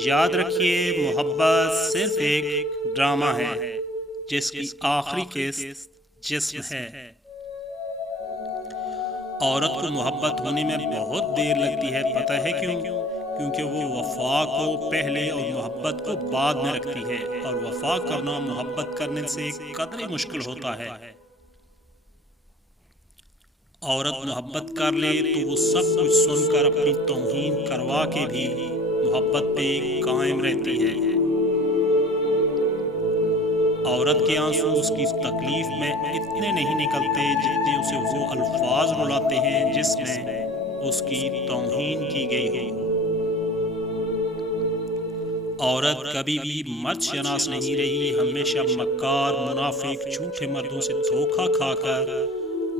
याद रखिए, मोहब्बत सिर्फ एक ड्रामा है जिसकी आखिरी किस्त जिस्म है। औरत को मोहब्बत होने में बहुत देर लगती है। पता है क्यों? क्योंकि वो वफा को पहले और मोहब्बत को बाद में रखती है, और वफा करना मोहब्बत करने से कदरे मुश्किल होता है। औरत मोहब्बत कर ले तो वो सब कुछ सुनकर अपनी तौहीन करवा के भी मोहब्बत पे कायम रहती है। औरत के आंसू उसकी तकलीफ में इतने नहीं निकलते जितने उसे वो अल्फाज रुलाते हैं जिसमें उसकी तौहीन की गई हो। औरत कभी भी मर्द शनास नहीं रही, हमेशा मक्कार, मुनाफिक, झूठे मर्दों से धोखा खाकर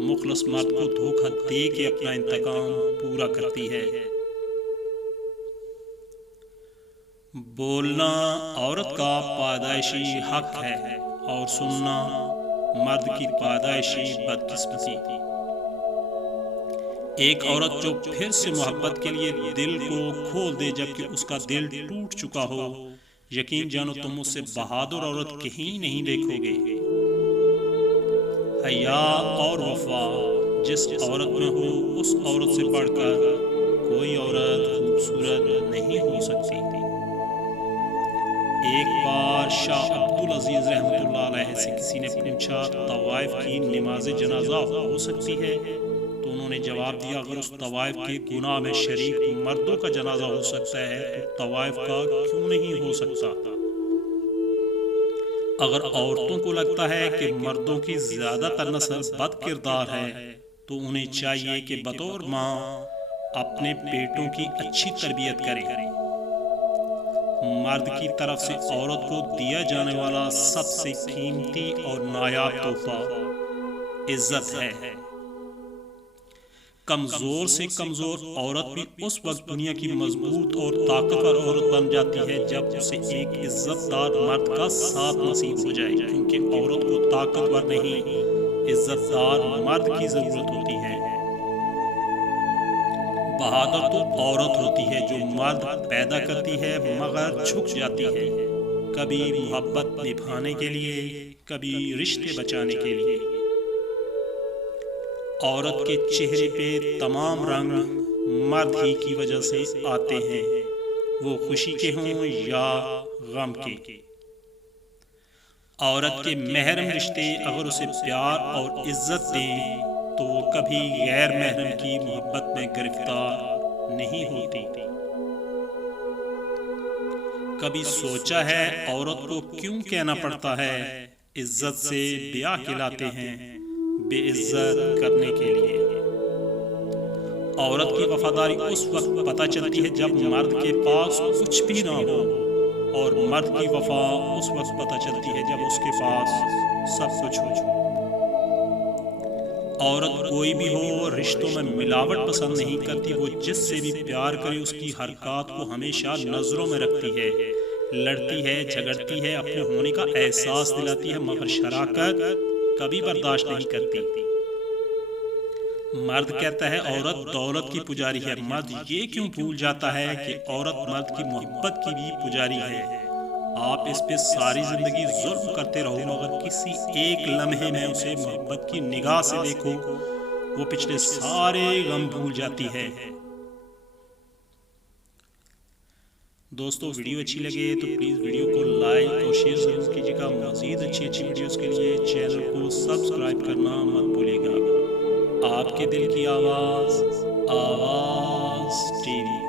मुखलस मर्द को धोखा दे के अपना इंतकाम पूरा करती है। बोलना औरत का पैदाइशी हक है और सुनना मर्द की पैदाइशी बदकिस्मती। एक औरत जो फिर से मोहब्बत के लिए दिल को खोल दे जबकि उसका दिल टूट चुका हो, यकीन जानो तुम उससे बहादुर औरत कहीं नहीं देखोगे। हया और वफा जिस औरत में हो, उस औरत से बढ़कर कोई औरत खूबसूरत नहीं हो सकती। एक बार शाह अब्दुल अजीज रहमतुल्लाह अलैह से किसी ने पूछा, तवाइफ की नमाज जनाजा हो सकती है? तो उन्होंने जवाब दिया, अगर उस तवाइफ के गुनाह में शरीक मर्दों का जनाजा हो सकता है तो तवाइफ का क्यों नहीं हो सकता? अगर औरतों को लगता है कि मर्दों की ज्यादातर नस्ल बद किरदार है तो उन्हें चाहिए कि बतौर माँ अपने बेटों की अच्छी तरबियत करें। मर्द की तरफ से औरत को दिया जाने वाला सबसे कीमती और नायाब तोहफा इज्जत है। कमजोर से कमजोर औरत भी उस वक्त दुनिया की मजबूत और ताकतवर औरत बन जाती है जब उसे एक इज्जतदार मर्द का साथ नसीब हो जाए, क्योंकि औरत को ताकतवर नहीं, इज्जतदार मर्द की जरूरत होती है। बहादुर तो औरत होती है जो मर्द पैदा करती है मगर झुक जाती है, कभी मोहब्बत निभाने के लिए, कभी रिश्ते बचाने के लिए। औरत के चेहरे पे तमाम रंग मर्द ही की वजह से आते हैं, वो खुशी के हों या गम के। औरत के महरम रिश्ते अगर उसे प्यार और इज्जत दें तो वो कभी गैर महरम की मोहब्बत में गिरफ्तार नहीं होती। कभी सोचा है औरत को क्यों कहना पड़ता है इज्जत से ब्याह कहलाते हैं बेइज्जत करने के लिए? औरत की वफादारी उस वक्त पता चलती है जब मर्द के पास कुछ भी ना हो, और मर्द की वफा उस वक्त पता चलती है जब उसके पास सब कुछ हो। औरत कोई भी हो, रिश्तों में मिलावट पसंद नहीं करती। वो जिससे भी प्यार करे उसकी हरकत को हमेशा नजरों में रखती है, लड़ती है, झगड़ती है, अपने होने का एहसास दिलाती है, मगर शराकत कभी बर्दाश्त नहीं करती। मर्द कहता है औरत दौलत की पुजारी है, मर्द ये क्यों भूल जाता है कि औरत मर्द की मोहब्बत की भी पुजारी है। आप इस पे सारी जिंदगी जुल्म करते रहो मगर किसी एक लम्हे में उसे मोहब्बत की निगाह से देखो, वो पिछले सारे गम भूल जाती है। दोस्तों, वीडियो अच्छी लगे तो प्लीज़ वीडियो को लाइक और शेयर जरूर कीजिएगा। मज़ीद अच्छी वीडियोस के लिए चैनल को सब्सक्राइब करना मत भूलिएगा। आपके दिल की आवाज़, आवाज़ टीवी।